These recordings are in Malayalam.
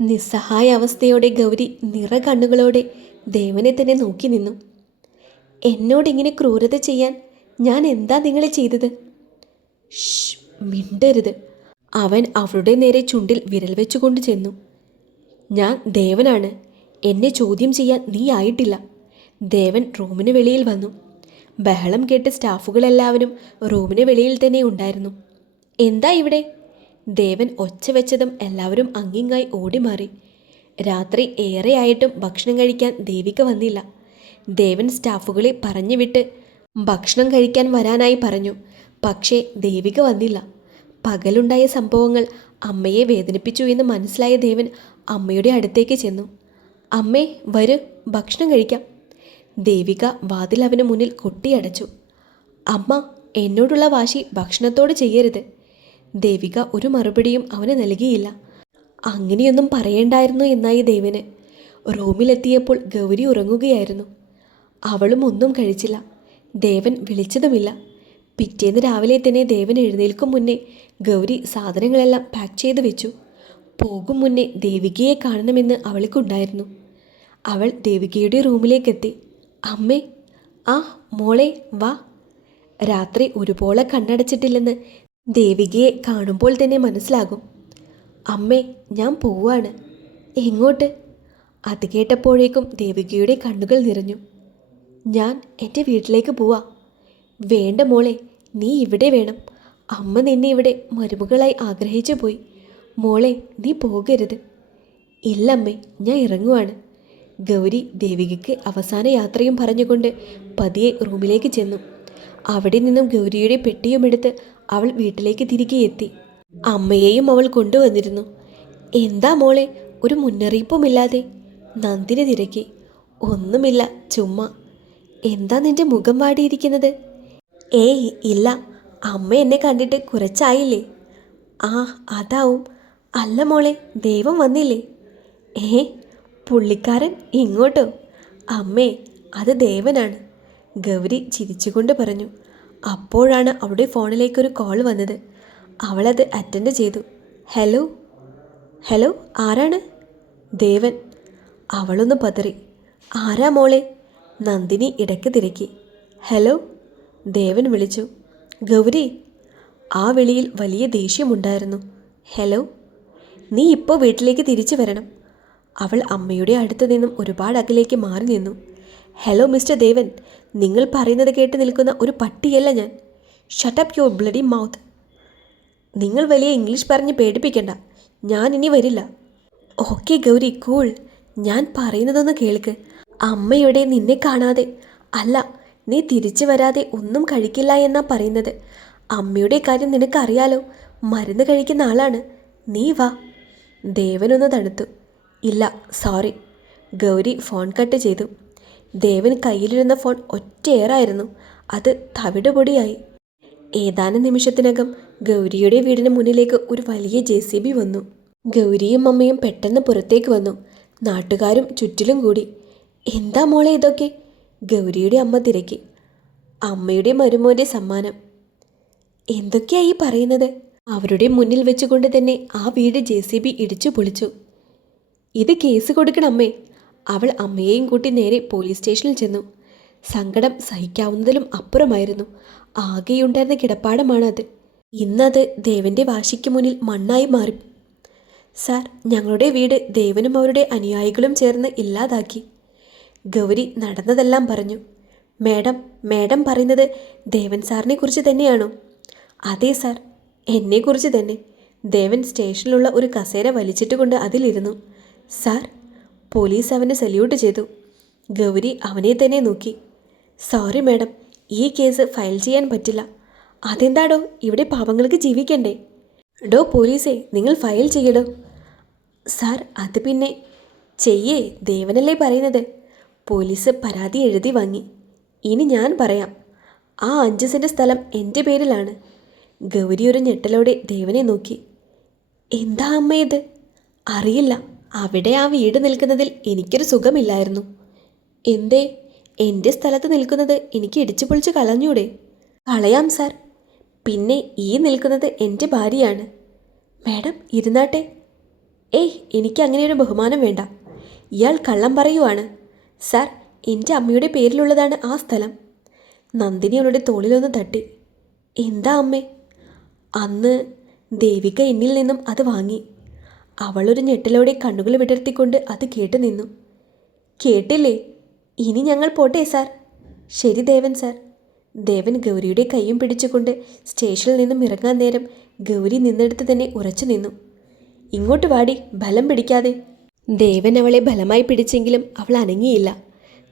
നിസ്സഹായ അവസ്ഥയോടെ ഗൗരി നിറകണ്ണുകളോടെ ദേവനെ തന്നെ നോക്കി നിന്നു. എന്നോടിങ്ങനെ ക്രൂരത ചെയ്യാൻ ഞാൻ എന്താ നിങ്ങളെ ചെയ്തത്? ഷ്, മിണ്ടരുത്. അവൻ അവളുടെ നേരെ ചുണ്ടിൽ വിരൽ വെച്ചുകൊണ്ട് ചെന്നു. ഞാൻ ദേവനാണ്. എന്നെ ചോദ്യം ചെയ്യാൻ നീ ആയിട്ടില്ല. ദേവൻ റൂമിന് വെളിയിൽ വന്നു. ബഹളം കേട്ട് സ്റ്റാഫുകളെല്ലാവരും റൂമിന് വെളിയിൽ തന്നെ ഉണ്ടായിരുന്നു. എന്താ ഇവിടെ? ദേവൻ ഒച്ച വെച്ചതും എല്ലാവരും അങ്ങിങ്ങായി ഓടിമാറി. രാത്രി ഏറെയായിട്ടും ഭക്ഷണം കഴിക്കാൻ ദേവിക വന്നില്ല. ദേവൻ സ്റ്റാഫുകളെ പറഞ്ഞു വിട്ട് ഭക്ഷണം കഴിക്കാൻ വരാനായി പറഞ്ഞു. പക്ഷേ ദേവിക വന്നില്ല. പകലുണ്ടായ സംഭവങ്ങൾ അമ്മയെ വേദനിപ്പിച്ചു എന്ന് മനസ്സിലായ ദേവൻ അമ്മയുടെ അടുത്തേക്ക് ചെന്നു. അമ്മേ, വരൂ, ഭക്ഷണം കഴിക്കാം. ദേവിക വാതിൽ അവന് മുന്നിൽ കൊട്ടിയടച്ചു. അമ്മ, എന്നോടുള്ള വാശി ഭക്ഷണത്തോട് ചെയ്യരുത്. ദേവിക ഒരു മറുപടിയും അവന് നൽകിയില്ല. അങ്ങനെയൊന്നും പറയേണ്ടായിരുന്നു എന്നായി ദേവന്. റൂമിലെത്തിയപ്പോൾ ഗൗരി ഉറങ്ങുകയായിരുന്നു. അവളും ഒന്നും കഴിച്ചില്ല. ദേവൻ വിളിച്ചതുമില്ല. പിറ്റേന്ന് രാവിലെ തന്നെ ദേവൻ എഴുന്നേൽക്കും മുന്നേ ഗൗരി സാധനങ്ങളെല്ലാം പാക്ക് ചെയ്ത് വെച്ചു. പോകും മുന്നേ ദേവികയെ കാണണമെന്ന് അവൾക്കുണ്ടായിരുന്നു. അവൾ ദേവികയുടെ റൂമിലേക്കെത്തി. അമ്മേ. ആ മോളെ, വാ. രാത്രി ഒരുപോലെ കണ്ണടച്ചിട്ടില്ലെന്ന് ദേവികയെ കാണുമ്പോൾ തന്നെ മനസ്സിലാകും. അമ്മേ, ഞാൻ പോവാണ്. എങ്ങോട്ട്? അത് കേട്ടപ്പോഴേക്കും ദേവികയുടെ കണ്ണുകൾ നിറഞ്ഞു. ഞാൻ എൻ്റെ വീട്ടിലേക്ക് പോവാ. വേണ്ട മോളെ, നീ ഇവിടെ വേണം. അമ്മ നിന്നെ ഇവിടെ മരുമകളായി ആഗ്രഹിച്ചു പോയി. മോളെ, നീ പോകരുത്. ഇല്ലമ്മേ, ഞാൻ ഇറങ്ങുവാണ്. ഗൗരി ദേവികയ്ക്ക് അവസാന യാത്രയും പറഞ്ഞുകൊണ്ട് പതിയെ റൂമിലേക്ക് ചെന്നു. അവിടെ നിന്നും ഗൗരിയുടെ പെട്ടിയുമെടുത്ത് അവൾ വീട്ടിലേക്ക് തിരികെ എത്തി. അമ്മയെയും അവൾ കൊണ്ടുവന്നിരുന്നു. എന്താ മോളെ, ഒരു മുന്നറിയിപ്പുമില്ലാതെ? നന്ദിനി തിരക്കി. ഒന്നുമില്ല, ചുമ്മാ. എന്താ നിന്റെ മുഖം വാടിയിരിക്കുന്നത്? ഏയ് ഇല്ല, അമ്മ എന്നെ കണ്ടിട്ട് കുറച്ചായില്ലേ. ആ, അതാവും. അല്ല മോളെ, ദൈവം വന്നില്ലേ? പുള്ളിക്കാരൻ ഇങ്ങോട്ടോ? അമ്മേ, അത് ദേവനാണ്. ഗൗരി ചിരിച്ചുകൊണ്ട് പറഞ്ഞു. അപ്പോഴാണ് അവളുടെ ഫോണിലേക്കൊരു കോൾ വന്നത്. അവളത് അറ്റൻഡ് ചെയ്തു. ഹലോ. ഹലോ, ആരാണ്? ദേവൻ. അവളൊന്ന് പതറി. ആരാ മോളെ? നന്ദിനി ഇടയ്ക്ക് തിരക്കി. ഹലോ, ദേവൻ വിളിച്ചു. ഗൗരി. ആ വിളിയിൽ വലിയ ദേഷ്യമുണ്ടായിരുന്നു. ഹലോ. നീ ഇപ്പോൾ വീട്ടിലേക്ക് തിരിച്ചു വരണം. അവൾ അമ്മയുടെ അടുത്ത് നിന്നും ഒരുപാട് അകലേക്ക് മാറി നിന്നു. ഹലോ മിസ്റ്റർ ദേവൻ, നിങ്ങൾ പറയുന്നത് കേട്ട് നിൽക്കുന്ന ഒരു പട്ടിയല്ല ഞാൻ. Shut up your bloody mouth. നിങ്ങൾ വലിയ ഇംഗ്ലീഷ് പറഞ്ഞ് പേടിപ്പിക്കണ്ട. ഞാൻ ഇനി വരില്ല. Okay Gauri, cool. ഞാൻ പറയുന്നതൊന്ന് കേൾക്ക്. അമ്മയുടെ നിന്നെ കാണാതെ, അല്ല, നീ തിരിച്ചു വരാതെ ഒന്നും കഴിക്കില്ല എന്നാ പറയുന്നത്. അമ്മയുടെ കാര്യം നിനക്കറിയാലോ. മരുന്ന് കഴിക്കുന്ന ആളാണ്. നീ വാ. ദേവനൊന്ന് തണുത്തു. ഇല്ല, സോറി. ഗൗരി ഫോൺ കട്ട് ചെയ്തു. ദേവൻ കയ്യിലിരുന്ന ഫോൺ ഒറ്റയേറായിരുന്നു. അത് തവിട് പൊടിയായി. ഏതാനും നിമിഷത്തിനകം ഗൗരിയുടെ വീടിന് മുന്നിലേക്ക് ഒരു വലിയ JCB വന്നു. ഗൗരിയും അമ്മയും പെട്ടെന്ന് പുറത്തേക്ക് വന്നു. നാട്ടുകാരും ചുറ്റിലും കൂടി. എന്താ മോളെ ഇതൊക്കെ? ഗൗരിയുടെ അമ്മ തിരക്കി. അമ്മയുടെ മരുമോൻ്റെ സമ്മാനം. എന്തൊക്കെയായി പറയുന്നത്? അവരുടെ മുന്നിൽ വെച്ചുകൊണ്ട് തന്നെ ആ വീട് JCB ഇടിച്ചു പൊളിച്ചു. ഇത് കേസ് കൊടുക്കണം അമ്മേ. അവൾ അമ്മയെയും കൂട്ടി നേരെ പോലീസ് സ്റ്റേഷനിൽ ചെന്നു. സങ്കടം സഹിക്കാവുന്നതിലും അപ്പുറമായിരുന്നു. ആകെയുണ്ടായിരുന്ന കിടപ്പാടമാണത്. ഇന്നത് ദേവൻ്റെ വാശിക്ക് മുന്നിൽ മണ്ണായി മാറി. സാർ, ഞങ്ങളുടെ വീട് ദേവനും അവരുടെ അനുയായികളും ചേർന്ന് ഇല്ലാതാക്കി. ഗൗരി നടന്നതെല്ലാം പറഞ്ഞു. മേഡം പറയുന്നത് ദേവൻ സാറിനെ കുറിച്ച് തന്നെയാണോ? അതെ സാർ, എന്നെക്കുറിച്ച് തന്നെ. ദേവൻ സ്റ്റേഷനിലുള്ള ഒരു കസേര വലിച്ചിട്ടുകൊണ്ട് അതിലിരുന്നു. സാർ. പോലീസ് അവനെ സല്യൂട്ട് ചെയ്തു. ഗൗരി അവനെ തന്നെ നോക്കി. സോറി മേഡം, ഈ കേസ് ഫയൽ ചെയ്യാൻ പറ്റില്ല. അതെന്താടോ, ഇവിടെ പാവങ്ങൾക്ക് ജീവിക്കണ്ടേ? ഡോ പോലീസേ, നിങ്ങൾ ഫയൽ ചെയ്യടോ. സാർ, അത് പിന്നെ ചെയ്യേ, ദേവനല്ലേ പറയുന്നത്. പോലീസ് പരാതി എഴുതി വാങ്ങി. ഇനി ഞാൻ പറയാം. ആ 5 സെൻറ്റ് സ്ഥലം എൻ്റെ പേരിലാണ്. ഗൗരി ഒരു ഞെട്ടലോടെ ദേവനെ നോക്കി. എന്താ അമ്മ ഇത്? അറിയില്ല. അവിടെ ആ വീട് നിൽക്കുന്നതിൽ എനിക്കൊരു സുഖമില്ലായിരുന്നു. എന്തേ? എൻ്റെ സ്ഥലത്ത് നിൽക്കുന്നത് എനിക്ക് ഇടിച്ചു പൊളിച്ച് കളഞ്ഞൂടെ? കളയാം സാർ. പിന്നെ ഈ നിൽക്കുന്നത് എൻ്റെ ഭാര്യയാണ്. മാഡം ഇരുന്നാട്ടെ. ഏയ്, എനിക്ക് അങ്ങനെയൊരു ബഹുമാനം വേണ്ട. ഇയാൾ കള്ളം പറയുവാണ്. സാർ, എൻ്റെ അമ്മയുടെ പേരിലുള്ളതാണ് ആ സ്ഥലം. നന്ദിനി അവളുടെ തോളിലൊന്ന് തട്ടി. എന്താ അമ്മേ? അന്ന് ദേവിക എന്നിൽ നിന്നും അത് വാങ്ങി. അവളൊരു ഞെട്ടലോടെ കണ്ണുകൾ വിടർത്തിക്കൊണ്ട് അത് കേട്ടു നിന്നു. കേട്ടില്ലേ? ഇനി ഞങ്ങൾ പോട്ടെ സാർ. ശരി ദേവൻ സാർ. ദേവൻ ഗൗരിയുടെ കൈയും പിടിച്ചുകൊണ്ട് സ്റ്റേഷനിൽ നിന്നും ഇറങ്ങാൻ നേരം ഗൗരി നിന്നെടുത്ത് തന്നെ ഉറച്ചു നിന്നു. ഇങ്ങോട്ട് വാടി, ബലം പിടിക്കാതെ. ദേവൻ അവളെ ബലമായി പിടിച്ചെങ്കിലും അവൾ അനങ്ങിയില്ല.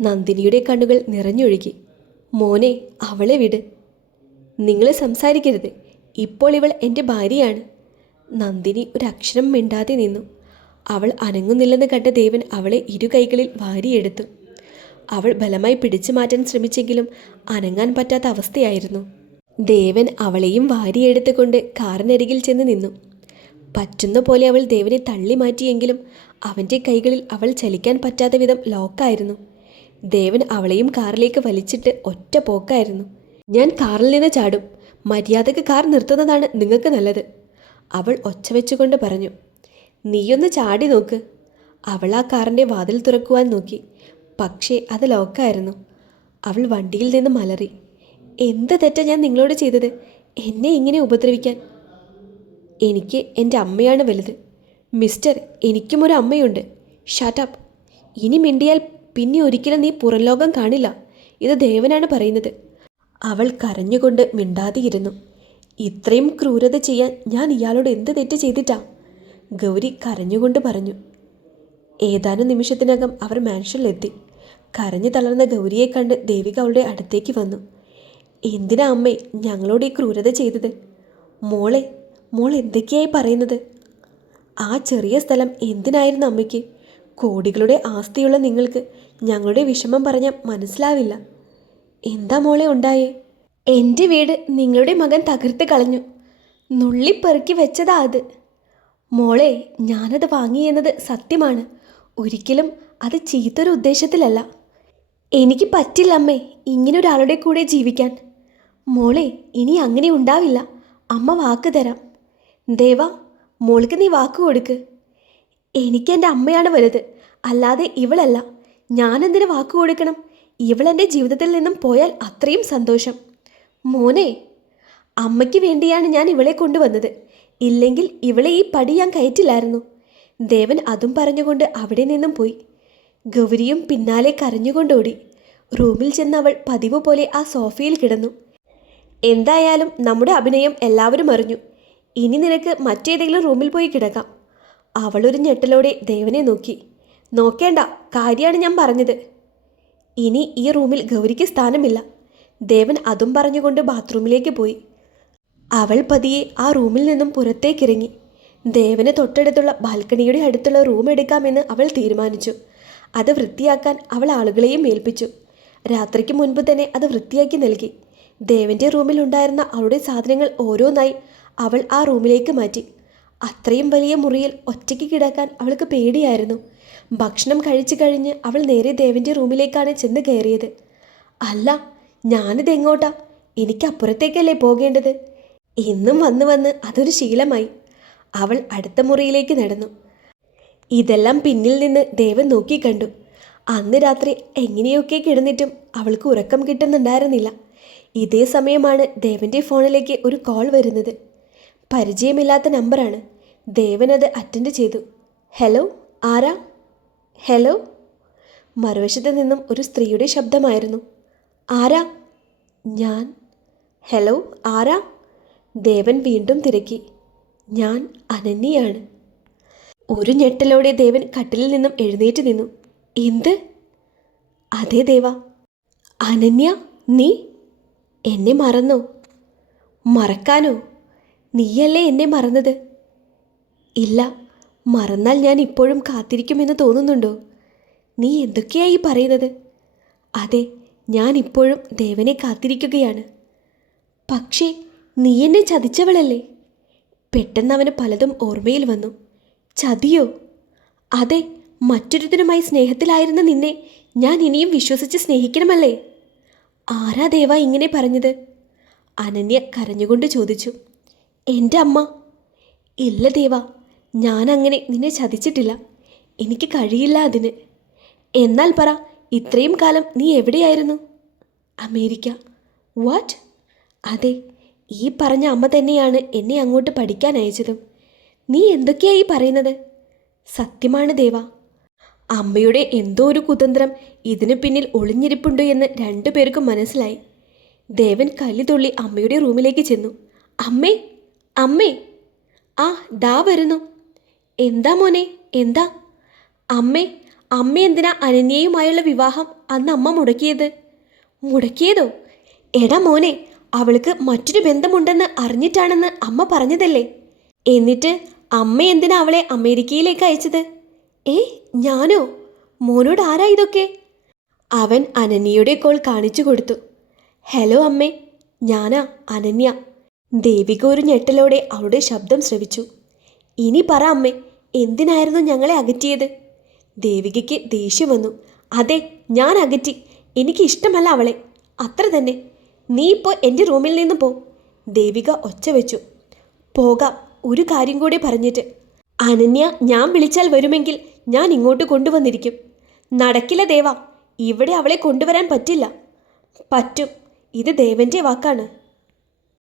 നന്ദിനിയുടെ കണ്ണുകൾ നിറഞ്ഞൊഴുകി. മോനെ, അവളെ വിട്. നിങ്ങൾ സംസാരിക്കരുത്. ഇപ്പോൾ ഇവൾ എൻ്റെ ഭാര്യയാണ്. നന്ദിനി ഒരക്ഷരം മിണ്ടാതെ നിന്നു. അവൾ അനങ്ങുന്നില്ലെന്ന് കണ്ട ദേവൻ അവളെ ഇരു കൈകളിൽ വാരിയെടുത്തു. അവൾ ബലമായി പിടിച്ചു മാറ്റാൻ ശ്രമിച്ചെങ്കിലും അനങ്ങാൻ പറ്റാത്ത അവസ്ഥയായിരുന്നു. ദേവൻ അവളെയും വാരിയെടുത്തുകൊണ്ട് കാറിനരികിൽ ചെന്ന് നിന്നു. പറ്റുന്ന പോലെ അവൾ ദേവനെ തള്ളി മാറ്റിയെങ്കിലും അവൻ്റെ കൈകളിൽ അവൾ ചലിക്കാൻ പറ്റാത്ത വിധം ലോക്കായിരുന്നു. ദേവൻ അവളെയും കാറിലേക്ക് വലിച്ചിട്ട് ഒറ്റ പോക്കായിരുന്നു. ഞാൻ കാറിൽ നിന്ന് ചാടും. മര്യാദക്ക് കാർ നിർത്തുന്നതാണ് നിങ്ങൾക്ക് നല്ലത്, അവൾ ഒച്ച വെച്ചുകൊണ്ട് പറഞ്ഞു. നീയൊന്ന് ചാടി നോക്ക്. അവൾ ആ കാറിൻ്റെ വാതിൽ തുറക്കുവാൻ നോക്കി. പക്ഷേ അത് ലോക്കായിരുന്നു. അവൾ വണ്ടിയിൽ നിന്ന് മലറി. എന്ത് തെറ്റാ ഞാൻ നിങ്ങളോട് ചെയ്തത്, എന്നെ ഇങ്ങനെ ഉപദ്രവിക്കാൻ? എനിക്ക് എൻ്റെ അമ്മയാണ് വലുത്. മിസ്റ്റർ, എനിക്കും ഒരു അമ്മയുണ്ട്. ഷട്ടപ്പ്. ഇനി മിണ്ടിയാൽ പിന്നെ ഒരിക്കലും നീ പുറം ലോകം കാണില്ല. ഇത് ദേവനാണ് പറയുന്നത്. അവൾ കരഞ്ഞുകൊണ്ട് മിണ്ടാതെയിരുന്നു. ഇത്രയും ക്രൂരത ചെയ്യാൻ ഞാൻ ഇയാളോട് എന്ത് തെറ്റ് ചെയ്തിട്ടാ? ഗൗരി കരഞ്ഞുകൊണ്ട് പറഞ്ഞു. ഏതാനും നിമിഷത്തിനകം അവർ മാൻഷനിലെത്തി. കരഞ്ഞു തളർന്ന ഗൗരിയെ കണ്ട് ദേവിക അവളുടെ അടുത്തേക്ക് വന്നു. എന്തിനാ അമ്മേ ഞങ്ങളോട് ഈ ക്രൂരത ചെയ്തത്? മോൾ എന്തൊക്കെയായി പറയുന്നത്? ആ ചെറിയ സ്ഥലം എന്തിനായിരുന്നു അമ്മയ്ക്ക്? കോടികളുടെ ആസ്തിയുള്ള നിങ്ങൾക്ക് ഞങ്ങളുടെ വിഷമം പറഞ്ഞാൽ മനസ്സിലാവില്ല. എന്താ മോളെ ഉണ്ടായേ? എൻ്റെ വീട് നിങ്ങളുടെ മകൻ തകർത്ത് കളഞ്ഞു. നുള്ളിപ്പെറുക്കി വെച്ചതാ അത്. മോളെ, ഞാനത് വാങ്ങിയെന്നത് സത്യമാണ്. ഒരിക്കലും അത് ചീത്തൊരു ഉദ്ദേശത്തിലല്ല. എനിക്ക് പറ്റില്ല അമ്മേ ഇങ്ങനൊരാളുടെ കൂടെ ജീവിക്കാൻ. മോളെ, ഇനി അങ്ങനെ ഉണ്ടാവില്ല. അമ്മ വാക്ക് തരാം. ദേവ, മോൾക്ക് നീ വാക്ക് കൊടുക്ക്. എനിക്കെൻ്റെ അമ്മയാണ് വലുത്, അല്ലാതെ ഇവളല്ല. ഞാനെന്തിനു വാക്ക് കൊടുക്കണം? ഇവളെൻ്റെ ജീവിതത്തിൽ നിന്നും പോയാൽ അത്രയും സന്തോഷം. മോനെ, അമ്മയ്ക്ക് വേണ്ടിയാണ് ഞാൻ ഇവളെ കൊണ്ടുവന്നത്. ഇല്ലെങ്കിൽ ഇവളെ ഈ പടി ഞാൻ കയറ്റില്ലായിരുന്നു. ദേവൻ അതും പറഞ്ഞുകൊണ്ട് അവിടെ നിന്നും പോയി. ഗൗരിയും പിന്നാലെ കരഞ്ഞുകൊണ്ടോടി. റൂമിൽ ചെന്ന് അവൾ പതിവ് പോലെ ആ സോഫയിൽ കിടന്നു. എന്തായാലും നമ്മുടെ അഭിനയം എല്ലാവരും അറിഞ്ഞു. ഇനി നിനക്ക് മറ്റേതെങ്കിലും റൂമിൽ പോയി കിടക്കാം. അവളൊരു ഞെട്ടലോടെ ദേവനെ നോക്കി. നോക്കേണ്ട, കാര്യമാണ് ഞാൻ പറഞ്ഞത്. ഇനി ഈ റൂമിൽ ഗൗരിക്ക് സ്ഥാനമില്ല. ദേവൻ അതും പറഞ്ഞുകൊണ്ട് ബാത്റൂമിലേക്ക് പോയി. അവൾ പതിയെ ആ റൂമിൽ നിന്നും പുറത്തേക്കിറങ്ങി. ദേവന് തൊട്ടടുത്തുള്ള ബാൽക്കണിയുടെ അടുത്തുള്ള റൂം എടുക്കാമെന്ന് അവൾ തീരുമാനിച്ചു. അത് വൃത്തിയാക്കാൻ അവൾ ആളുകളെയും ഏൽപ്പിച്ചു. രാത്രിക്ക് മുൻപ് തന്നെ അത് വൃത്തിയാക്കി നൽകി. ദേവൻ്റെ റൂമിലുണ്ടായിരുന്ന അവളുടെ സാധനങ്ങൾ ഓരോന്നായി അവൾ ആ റൂമിലേക്ക് മാറ്റി. അത്രയും വലിയ മുറിയിൽ ഒറ്റയ്ക്ക് കിടക്കാൻ അവൾക്ക് പേടിയായിരുന്നു. ഭക്ഷണം കഴിച്ചു കഴിഞ്ഞ് അവൾ നേരെ ദേവൻ്റെ റൂമിലേക്കാണ് ചെന്ന് കയറിയത്. അല്ല, ഞാനിതെങ്ങോട്ടാ? എനിക്ക് അപ്പുറത്തേക്കല്ലേ പോകേണ്ടത്? ഇന്നും വന്ന് വന്ന് അതൊരു ശീലമായി. അവൾ അടുത്ത മുറിയിലേക്ക് നടന്നു. ഇതെല്ലാം പിന്നിൽ നിന്ന് ദേവൻ നോക്കിക്കണ്ടു. അന്ന് രാത്രി എങ്ങനെയൊക്കെ കിടന്നിട്ടും അവൾക്ക് ഉറക്കം കിട്ടുന്നുണ്ടായിരുന്നില്ല. ഇതേ സമയമാണ് ദേവൻ്റെ ഫോണിലേക്ക് ഒരു കോൾ വരുന്നത്. പരിചയമില്ലാത്ത നമ്പറാണ്. ദേവൻ അത് അറ്റൻഡ് ചെയ്തു. ഹലോ, ആരാ? ഹലോ. മറുവശത്ത് നിന്നും ഒരു സ്ത്രീയുടെ ശബ്ദമായിരുന്നു. ആരാ? ഞാൻ. ഹലോ, ആരാ? ദേവൻ വീണ്ടും തിരക്കി. ഞാൻ അനന്യയാണ്. ഒരു ഞെട്ടലോടെ ദേവൻ കട്ടിലിൽ നിന്നും എഴുന്നേറ്റ് നിന്നു. എന്ത്? അതെ ദേവ. അനന്യ, നീ എന്നെ മറന്നോ? മറക്കാനോ? നീയല്ലേ എന്നെ മറന്നത്? ഇല്ല, മറന്നാൽ ഞാൻ ഇപ്പോഴും കാത്തിരിക്കുമെന്ന് തോന്നുന്നുണ്ടോ? നീ എന്തൊക്കെയായി പറയുന്നത്? അതെ, ഞാൻ ഇപ്പോഴും ദേവനെ കാത്തിരിക്കുകയാണ്. പക്ഷേ നീ എന്നെ ചതിച്ചവളല്ലേ? പെട്ടെന്ന് അവന് പലതും ഓർമ്മയിൽ വന്നു. ചതിയോ? അതെ, മറ്റൊരുത്തനുമായി സ്നേഹത്തിലായിരുന്ന നിന്നെ ഞാൻ ഇനിയും വിശ്വസിച്ച് സ്നേഹിക്കണമല്ലേ? ആരാ ദേവ ഇങ്ങനെ പറഞ്ഞത്? അനന്യ കരഞ്ഞുകൊണ്ട് ചോദിച്ചു. എൻ്റെ അമ്മ. ഇല്ല ദേവ, ഞാനങ്ങനെ നിന്നെ ചതിച്ചിട്ടില്ല. എനിക്ക് കഴിയില്ല അതിന്. എന്നാൽ പറ, ഇത്രയും കാലം നീ എവിടെയായിരുന്നു? അമേരിക്ക. വാട്ട്? അതെ, ഈ പറഞ്ഞ അമ്മ തന്നെയാണ് എന്നെ അങ്ങോട്ട് പഠിക്കാൻ അയച്ചതും. നീ എന്തൊക്കെയായി പറയുന്നത്? സത്യമാണ് ദേവ. അമ്മയുടെ എന്തോ ഒരു കുതന്ത്രം ഇതിനു പിന്നിൽ ഒളിഞ്ഞിരിപ്പുണ്ട് എന്ന് രണ്ടുപേർക്കും മനസ്സിലായി. ദേവൻ കലിതുള്ളി അമ്മയുടെ റൂമിലേക്ക് ചെന്നു. അമ്മേ, അമ്മേ! ആ, ദാ വരുന്നു. എന്താ മോനെ, എന്താ? അമ്മേ, അമ്മ എന്തിനാ അനന്യയുമായുള്ള വിവാഹം അന്ന് അമ്മ മുടക്കിയത്? മുടക്കിയതോ? എടാ മോനെ, അവൾക്ക് മറ്റൊരു ബന്ധമുണ്ടെന്ന് അറിഞ്ഞിട്ടാണെന്ന് അമ്മ പറഞ്ഞതല്ലേ? എന്നിട്ട് അമ്മ എന്തിനാ അവളെ അമേരിക്കയിലേക്ക് അയച്ചത്? ഏ, ഞാനോ? മോനോട് ആരാ ഇതൊക്കെ? അവൻ അനന്യയുടെ കോൾ കാണിച്ചു കൊടുത്തു. ഹലോ അമ്മേ, ഞാനാ അനന്യ. ദേവിക ഒരു ഞെട്ടലോടെ അവളുടെ ശബ്ദം ശ്രവിച്ചു. ഇനി പറ അമ്മേ, എന്തിനായിരുന്നു ഞങ്ങളെ അകറ്റിയത്? ദേവികയ്ക്ക് ദേഷ്യം വന്നു. അതെ, ഞാൻ അകറ്റി. എനിക്ക് ഇഷ്ടമല്ല അവളെ, അത്ര തന്നെ. നീ ഇപ്പോൾ എൻ്റെ റൂമിൽ നിന്ന് പോ. ദേവിക ഒച്ച വെച്ചു. പോകാം, ഒരു കാര്യം കൂടി പറഞ്ഞിട്ട്. അനന്യ ഞാൻ വിളിച്ചാൽ വരുമെങ്കിൽ ഞാൻ ഇങ്ങോട്ട് കൊണ്ടുവന്നിരിക്കും. നടക്കില്ല ദേവ, ഇവിടെ അവളെ കൊണ്ടുവരാൻ പറ്റില്ല. പറ്റും, ഇത് ദേവൻ്റെ വാക്കാണ്.